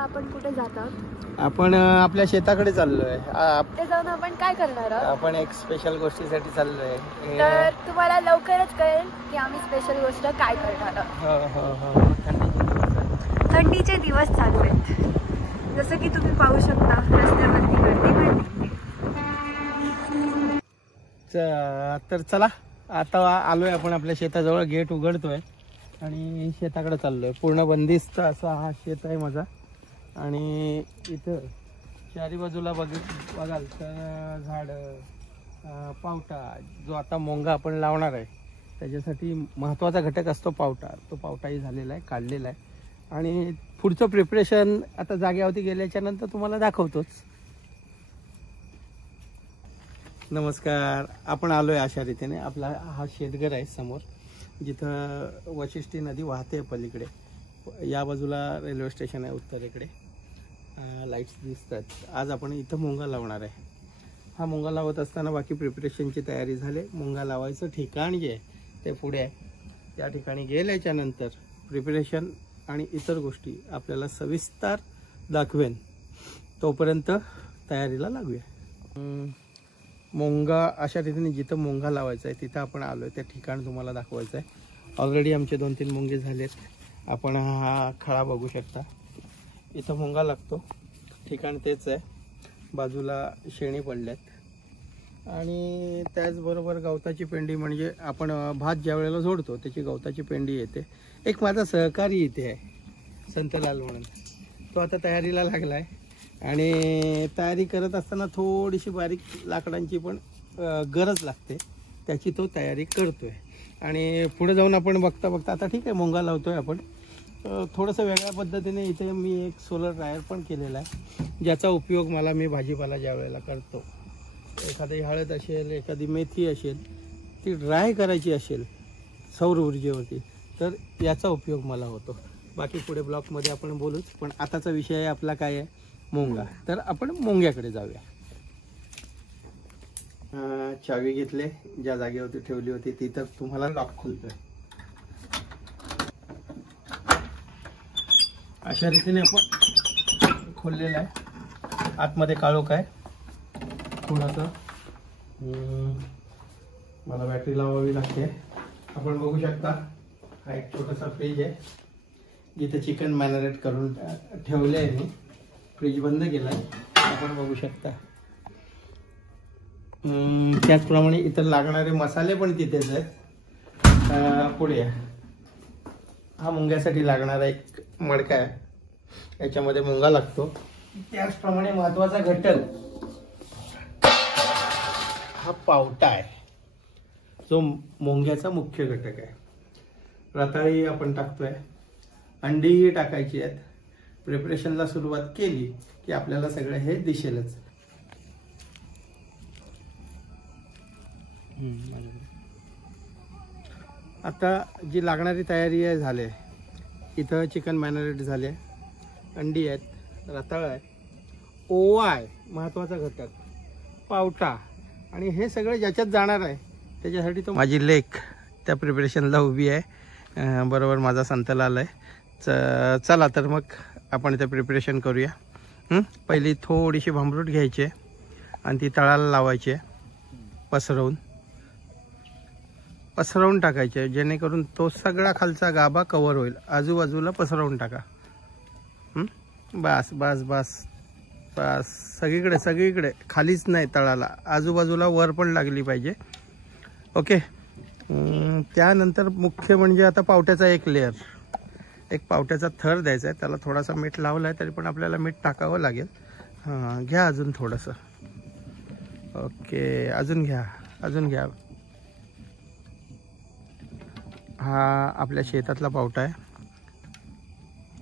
आता आपण कुठे जात आहोत? आपण आपल्या शेताकडे चाललोय. ते जाऊन आपण काय करणार आहोत? आपण एक स्पेशल गोष्टीसाठी चाललोय. तर तुम्हाला लवकरच कळेल की आम्ही स्पेशल गोष्ट काय करणार आहोत. थंडीचे दिवस चालू आहेत. जसं की तुम्ही पाहू शकता रस्त्यावरती गर्दी. तर चला आता आलोय आपण आपल्या शेताजवळ. गेट उघडतोय आणि शेताकडे चाललोय. पूर्ण बंदिस्त असा हा शेत आहे माझा. आणि इथं चारी बाजूला बघाल तर झाड, पावटा, जो आता मोंगा आपण लावणार आहे त्याच्यासाठी महत्त्वाचा घटक असतो पावटा. तो पावटाही झालेला आहे, काढलेला आहे. आणि पुढचं प्रिपरेशन आता जागेवरती गेल्याच्या नंतर तुम्हाला दाखवतोच. नमस्कार. आपण आलोय अशा रीतीने. आपला हा शेतघर आहे समोर, जिथं वशिष्ठी नदी वाहते. पलीकडे या बाजूला रेल्वे स्टेशन आहे, उत्तरेकडे लाईट्स दिसतात. आज आपण इथं मुंगा लावणार आहे. हा मुंगा लावत असताना बाकी प्रिपरेशनची तयारी झाली. मुंगा लावायचं ठिकाण जे आहे ते पुढे आहे. त्या ठिकाणी गेल्याच्या नंतर प्रिपरेशन आणि इतर गोष्टी आपल्याला सविस्तर दाखवेन. तोपर्यंत तयारीला लागूया. मुंगा अशा रीतीने जिथं मुंगा लावायचा आहे तिथं आपण आलो आहे. त्या ठिकाण तुम्हाला दाखवायचं आहे. ऑलरेडी आमचे 2-3 मुंगे झालेत. आपण हा खळा बघू शकता. इथं मुंगा लागतो. ठिकाण तेच आहे. बाजूला शेणी पडल्यात आणि त्याचबरोबर गवताची पेंडी, म्हणजे आपण भात ज्या वेळेला जोडतो त्याची गवताची पेंडी येते. एक माझा सहकारी इथे आहे संतलाल म्हणून. तो आता तयारीला लागला आहे आणि तयारी करत असताना थोडीशी बारीक लाकडांची पण गरज लागते. त्याची तो तयारी करतोय. आणि पुढे जाऊन आपण बघता बघता आता ठीक आहे मुंगा लावतोय आपण. थोडंसं वेगळ्या पद्धतीने इथे मी एक सोलर ड्रायर पण केलेला आहे, ज्याचा उपयोग मी भाजीपाला ज्या वेळेला करतो, एखादी हळद असेल, एखादी मेथी असेल, ती ड्राय करायची असेल सौर ऊर्जेवरती, तर याचा उपयोग मला होतो. बाकी पुढे ब्लॉकमध्ये आपण बोलूच. पण आताचा विषय आपला काय आहे? मुंगा. तर आपण मुंग्याकडे जाऊया. चावी घेतले, ज्या जागेवरती ठेवली होती तिथं तुम्हाला लॉक खोलतोय. अशा रीतीने आपण खोललेलं आहे. आतमध्ये काळोख आहे थोडंसं. मला बॅटरी लावावी लागते. आपण बघू शकता हा एक छोटासा फ्रीज आहे, जिथे चिकन मॅरिनेट करून ठेवले आहे मी. फ्रीज बंद केला आहे, आपण बघू शकता. त्याचप्रमाणे इतर लागणारे मसाले पण तिथेच आहेत. पुढे हा मुंग्यासाठी लागणारा एक मडका आहे, याच्यामध्ये मुंगा लागतो. त्याचप्रमाणे महत्त्वाचा घटक हा पावटा आहे, जो मुंग्याचा मुख्य घटक आहे. रताळी आपण टाकतोय, अंडीही टाकायची आहेत. प्रिपरेशनला सुरुवात केली की आपल्याला सगळं हे दिसेलच. आता जी लागणारी तयारी आहे झाली. इथं चिकन मॅरिनेट झाले, अंडी आहेत, रताळ आहे, ओवा आहे महत्त्वाचा घटक, पावटा, आणि हे सगळं ज्याच्यात जाणार आहे त्याच्यासाठी तो माझी लेक त्या प्रिपरेशनला उभी आहे. बरोबर माझा संतलाल आहे. चला तर मग आपण ते प्रिपरेशन करूया. पहिली थोडीशी भांबरूट घ्यायची आणि ती तळाला लावायची, पसरवून टाकायचे, जेणेकरून तो सगळा खालचा गाभा कव्हर होईल. आजूबाजूला पसरवून टाका. बस बस बस बस. सगळीकडे खालीच नाही, तळाला आजूबाजूला वर पण लागली पाहिजे. ओके. त्यानंतर मुख्य म्हणजे आता पावट्याचा एक लेअर, एक पावट्याचा थर द्यायचा आहे. त्याला थोडासा मीठ लावला आहे, तरी पण आपल्याला मीठ टाकावं लागेल. घ्या अजून थोडंसं. ओके, अजून घ्या. हा आपल्या शेतातला पावटा आहे,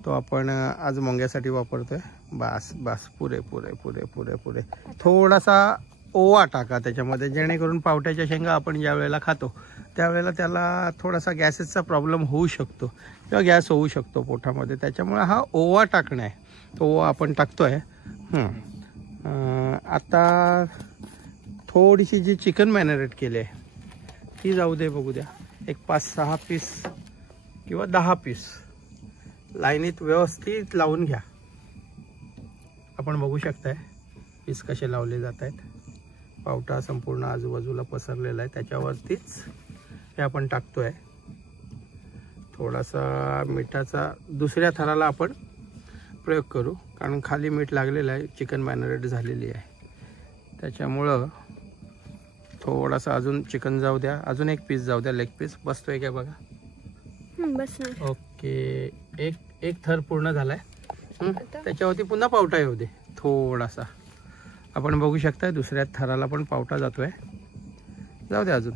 तो आपण आज मुंग्यासाठी वापरतोय. बस पुरे. थोडासा ओवा टाका त्याच्यामध्ये, जेणेकरून पावट्याच्या शेंगा आपण ज्या वेळेला खातो त्यावेळेला त्याला थोडासा गॅसेसचा प्रॉब्लेम होऊ शकतो किंवा गॅस होऊ शकतो पोटामध्ये. त्याच्यामुळे हा ओवा टाकणं आहे, तो ओवा आपण टाकतोय. आता थोडीशी जी चिकन मॅरिनेट केली आहे ती जाऊ दे, बघू द्या. एक 5-6 पीस किंवा 10 पीस लाईनीत व्यवस्थित लावून घ्या. आपण बघू शकताय पीस कसे लावले जात आहेत. पावटा संपूर्ण आजूबाजूला पसरलेला आहे, त्याच्यावरतीच हे आपण टाकतोय. थोडासा मिठाचा दुसऱ्या थराला आपण प्रयोग करू, कारण खाली मीठ लागलेलं आहे, चिकन मॅरिनेट झालेली आहे. त्याच्यामुळं थोडासा अजून चिकन जाऊ द्या, अजून एक पीस जाऊ द्या, लेग पीस बसतोय काय बघा. बस. ओके, एक थर पूर्ण झालाय. त्याच्यावरती पुन्हा पावटा येऊ दे थोडासा. आपण बघू शकता दुसऱ्या थराला पण पावटा जातोय. जाऊ दे अजून.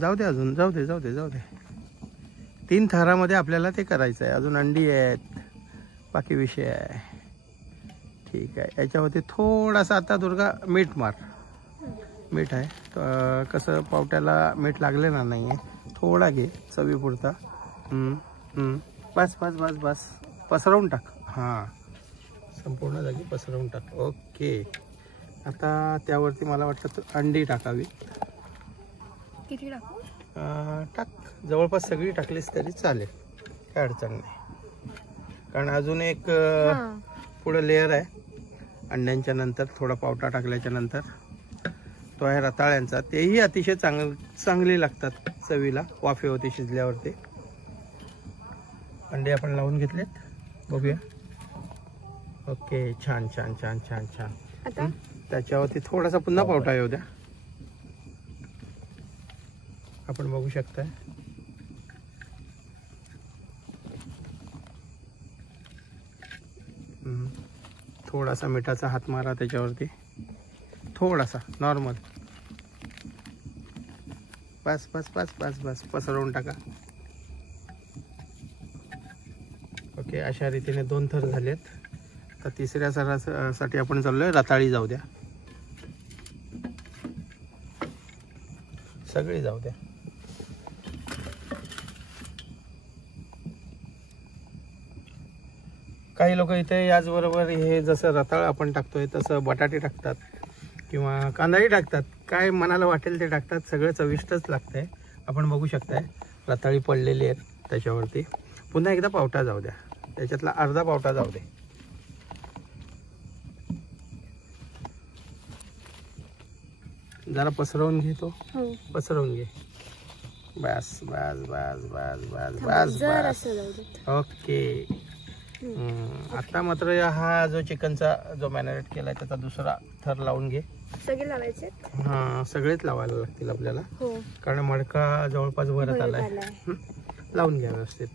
जाऊ दे अजून, जाऊ दे जाऊ दे जाऊ दे. 3 थरामध्ये आपल्याला ते करायचं आहे. अजून अंडी आहेत, बाकी विषय आहे. ठीक आहे, याच्यावरती थोडासा आता दुर्गा मीठ मार. मीठ आहे कसं पावट्याला मीठ लागले ना, नाही आहे, थोडा घे चवीपुरता. बस बस बस बस, पसरवून टाक. हां, संपूर्ण जागी पसरवून टाक. ओके, आता त्यावरती मला वाटतं अंडी टाकावी. किती टाकू? टाक, जवळपास सगळी टाकलीस तरी चालेल, काय अडचण नाही. कारण अजून एक पुढं लेअर आहे अंड्यांच्या नंतर. थोडा पावटा टाकल्याच्या नंतर तो आहे रताळ्यांचा. तेही अतिशय चांगले लागतात चवीला वाफेवरती शिजल्यावरती. अंडे आपण लावून घेतलेत, बघूया. ओके, छान छान छान छान छान. आता त्याच्यावरती थोडासा पुन्हा पावटा येऊ द्या. आपण बघू शकताय थोडासा मिठाचा हात मारा त्याच्यावरती, थोडासा नॉर्मल. बस बस बस बस बस, पसरवून टाका. ओके, अशा रीतीने 2 थर झालेत. तर तिसऱ्या थरासाठी आपण चाललोय रताळी. जाऊ द्या, सगळी जाऊ द्या. काही लोक इथे याचबरोबर हे जसं रताळ आपण टाकतोय तसं बटाटे टाकतात किंवा कांदाही टाकतात. काय मनाला वाटेल ते टाकतात, सगळं चविष्टच लागतंय. आपण बघू शकताय रताळी पडलेली आहेत त्याच्यावरती. पुन्हा एकदा पावटा जाऊ द्या, त्याच्यातला अर्धा पावटा जाऊ दे. जरा पसरवून घे, तो पसरवून घे. बस बस बस बस बस बस बस. ओके, आता मात्र हा जो चिकनचा जो मॅरिनेट केलाय त्याचा दुसरा थर लावून घे. सगळे लावायचे? हां, सगळेच लावायला लागतील आपल्याला, कारण मडका जवळपास भरत आलाय. लावून घ्या व्यवस्थित.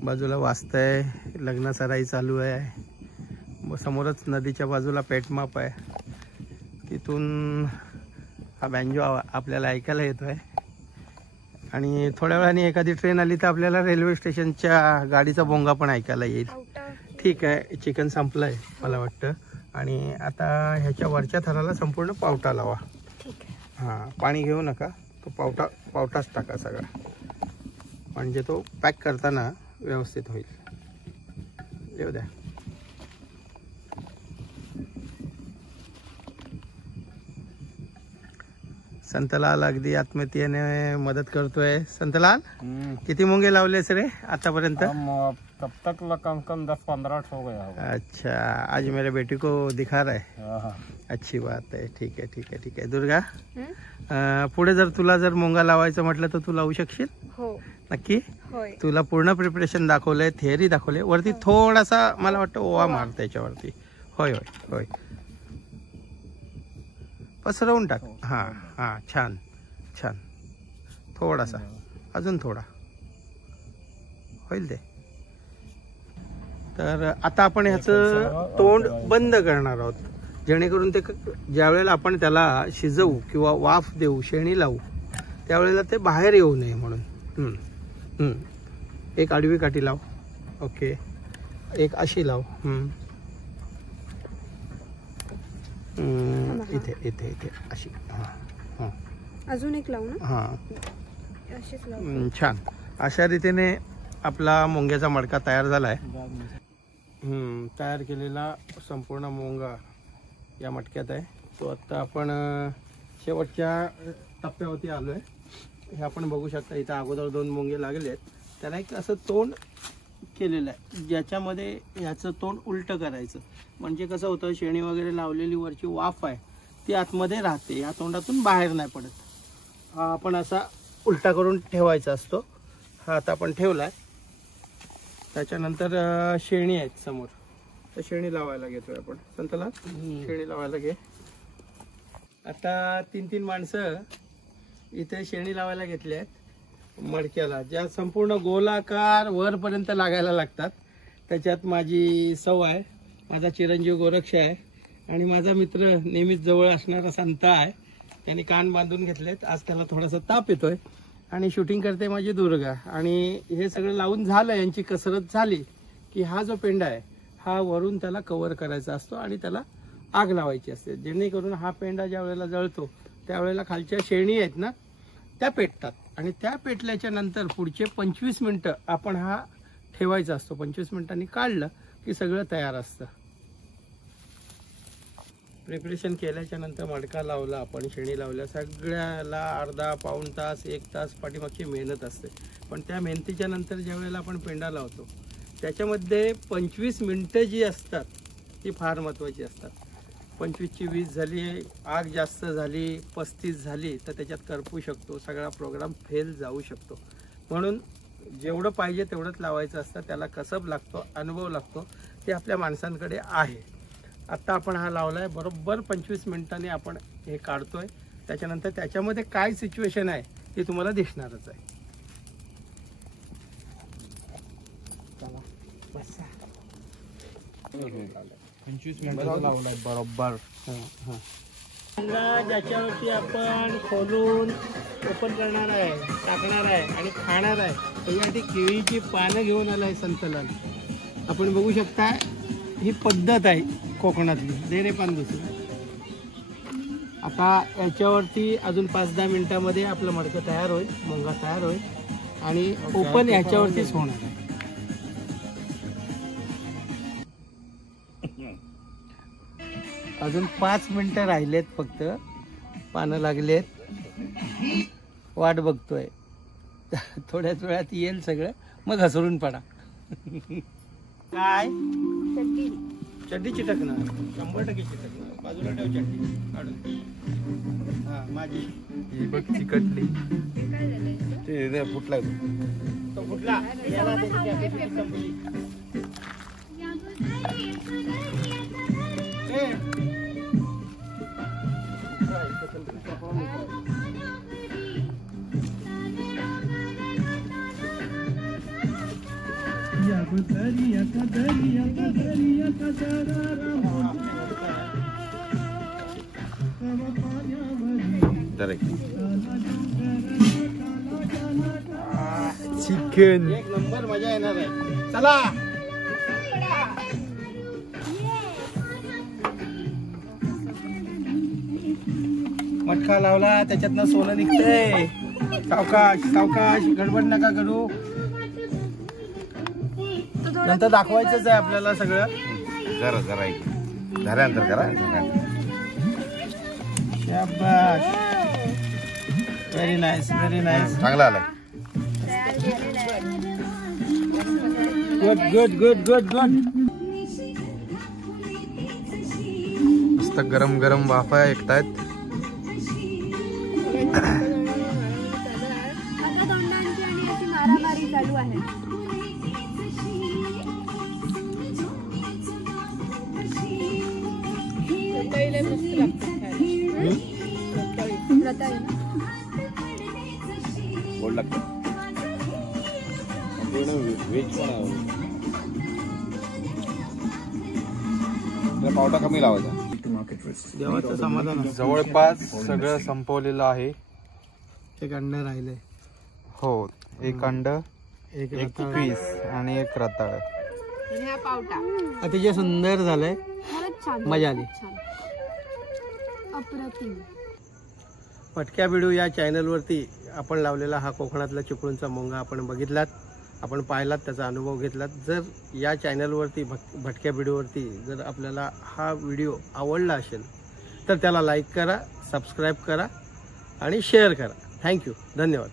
बाजूला वाजतंय, लग्न सराई चालू आहे. समोरच नदीच्या बाजूला पेटमाप आहे, तिथून हा बँजो आपल्याला ऐकायला येतोय. आणि थोड्या वेळाने एखादी ट्रेन आली तर आपल्याला रेल्वे स्टेशनच्या गाडीचा भोंगा पण ऐकायला येईल. ठीक आहे, चिकन संपलं आहे मला वाटतं. आणि आता ह्याच्या वरच्या थराला संपूर्ण पावटा लावा. हां, पाणी घेऊ नका, तो पावटाच टाका सगळा, म्हणजे तो पॅक करताना व्यवस्थित होईल. येऊ द्या. संतलाल अगदी आत्मीयतेने मदत करतोय. संतलाल, किती मुंगे लावलेस रे आतापर्यंत? तब तक कम से कम 10-15 हो गया होगा. अच्छा, आज मेरे बेटी को दिखा रहा है. अच्छी बात आहे. ठीक आहे ठीक आहे ठीक आहे. दुर्गा, पुढे जर तुला जर मुंगा लावायचं म्हटलं तर तू लावू शकशील? हो, नक्की. तुला पूर्ण प्रिपरेशन दाखवलंय, थिअरी दाखवले. वरती थोडासा मला वाटतं ओवा मार त्याच्यावरती. होय होय होय, पसरवून टाक. हां हां, छान छान. थोडासा अजून थोडा होईल ते. तर आता आपण ह्याचं तोंड बंद करणार आहोत, जेणेकरून ते ज्यावेळेला आपण त्याला शिजवू किंवा वाफ देऊ, शेणी लावू, त्यावेळेला ते बाहेर येऊ नये म्हणून. एक आडवी काठी लाव. ओके, एक अशी लाव. इथे इथे इथे अशी. हां, अजून एक लावू ना? हां, अशीच लावू. छान. अशा रीतीने आपला मुंग्याचा मडका तयार झाला आहे. तयार केलेला संपूर्ण मुंगा या मटक्यात आहे. तो आता आपण शेवटच्या टप्प्यावरती आलो आहे. हे आपण बघू शकता इथं अगोदर 2 मुंगे लागले आहेत. त्याला एक असं तोंड केलेलं आहे ज्याच्यामध्ये याचं तोंड उलटं करायचं. म्हणजे कसं होतं, शेणी वगैरे लावलेली वरची वाफ आहे ती आतमध्ये राहते, या तोंडातून बाहेर नाही पडत. हा आपण असा उलटा करून ठेवायचा असतो. हा आता आपण ठेवला आहे. त्याच्यानंतर शेणी आहेत समोर, तर शेणी लावायला घेतोय आपण. संतला शेणी लावायला घे. आता 3-3 माणसं इथे शेणी लावायला घेतली आहेत मडक्याला, ज्या संपूर्ण गोलाकार वरपर्यंत लागायला लागतात. त्याच्यात माझी सौ आहे, माझा चिरंजीव गोरक्ष आहे आणि माझा मित्र नेहमीच जवळ असणारा संत आहे. त्याने कान बांधून घेतलेत. आज त्याला थोडासा ताप येतोय आणि शूटिंग करते माझी दुर्गा. आणि हे सगळं लावून झालं, यांची कसरत झाली की हा जो पेंडा आहे हा वरून त्याला कव्हर करायचा असतो आणि त्याला आग लावायची असते, जेणेकरून हा पेंडा ज्या वेळेला जळतो त्यावेळेला खालच्या शेणी आहेत ना त्या पेटतात. आणि त्या पेटल्याच्या नंतर पुढचे 25 मिनटं आपण हा ठेवायचा असतो. 25 मिनिटांनी काढलं की सगळं तयार असतं. प्रिपरेशन केल्याच्या नंतर मडका लावला आपण, शेणी लावल्या, सगळ्याला अर्धा पाऊण तास 1 तास पाठीमागची मेहनत असते. पण त्या मेहनतीच्या नंतर ज्या वेळेला आपण पेंडा लावतो त्याच्यामध्ये 25 मिनटं जी असतात ती फार महत्त्वाची असतात. 25ची 20 झाली, आग जास्त झाली, 35 झाली तर त्याच्यात करपू शकतो, सगळा प्रोग्राम फेल जाऊ शकतो. म्हणून जेवढं पाहिजे तेवढंच लावायचं असतं. त्याला कसब लागतो, अनुभव लागतो, ते आपल्या माणसांकडे आहे. आत्ता आपण हा लावला आहे, बरोबर 25 मिनिटांनी आपण हे काढतोय. त्याच्यानंतर त्याच्यामध्ये काय सिच्युएशन आहे ते तुम्हाला दिसणारच आहे. चला बसा. 25 मिनिटाचा लावलाय बरोबर. ज्याच्यावरती आपण खोलून ओपन करणार आहे, टाकणार आहे आणि खाणार आहे, त्याच्यासाठी केळीची पानं घेऊन आलाय संतलाल. आपण बघू शकता ही पद्धत आहे कोकणातली. दे रे पान दुसरं. आता याच्यावरती अजून 5-10 मिनिटांमध्ये आपलं मडकं तयार होईल, मुंगा तयार होईल आणि ओपन याच्यावरतीच होणार आहे. अजून 5 मिनिटं राहिलेत फक्त. पानं लागलेत, वाट बघतोय. थोड्याच वेळात येईल सगळं, मग घसरून पडा. काय चड्डी चिटकणार, 100% चिटकणार. बाजूला ठेव चड्डी काढून. हा माझी ही बघ चिकटली. ते फुटला, तो फुटला. याला चिकन एक नंबर मजा येणार आहे. चला मटका लावला, त्याच्यातनं सोनं निघतंय. सावकाश सावकाश, गडबड नका करू. नंतर दाखवायचंच आहे आपल्याला सगळं. जरा झाल्यानंतर करा. शाबास, व्हेरी नाईस, व्हेरी नाईस. चांगला आलाय. Good good good good good. मस्त गरम गरम वाफा ऐकतायत. मारामारी चालू आहे. गोड लागतं. व्हेज पण पावडा कमी लावायचा. देवाचं समाधान. जवळपास सगळं संपवलेलं आहे. एक अंड राहिलंय. हो, एक अंड, एक पीस आणि एक रताळ. अतिशय सुंदर झालंय, मजा आली. अप्रतिम. मटक्या बिडू या चॅनलवरती आपण लावलेला हा कोकणातला चिपळूणचा मुंगा आपण बघितलात. आपण पाहिलात, त्याचा अनुभव घेतलात. जर या चॅनलवरती भटक्या व्हिडिओवरती जर आपल्याला हा व्हिडिओ आवडला असेल तर त्याला लाईक करा, सबस्क्राईब करा आणि शेअर करा. थँक्यू, धन्यवाद.